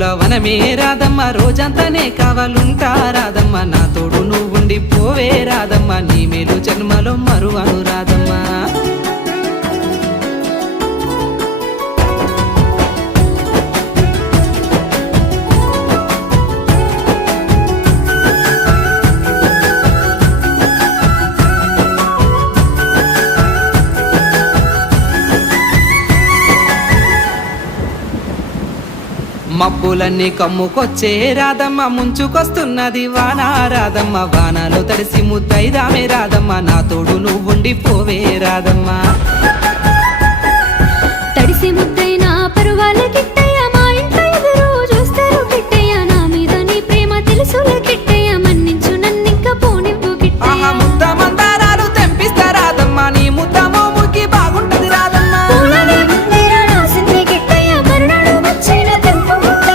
పూల వనమే రాదమ్మ రోజంతానే కావాలుంటా రాదమ్మ నా తోడు నువ్వుండి పోవే రాదమ్మ నీ మేలు జన్మలో మరువను రాదమ్మ మబ్బులన్నీ కమ్ముకొచ్చే రాదమ్మ ముంచుకొస్తున్నది వాన రాదమ్మ వానలో తడిసి ముద్దైదామే రాదమ్మ నా తోడు నువ్వుండి పోవే రాదమ్మ తడిసి ముద్దైన పరువాలకి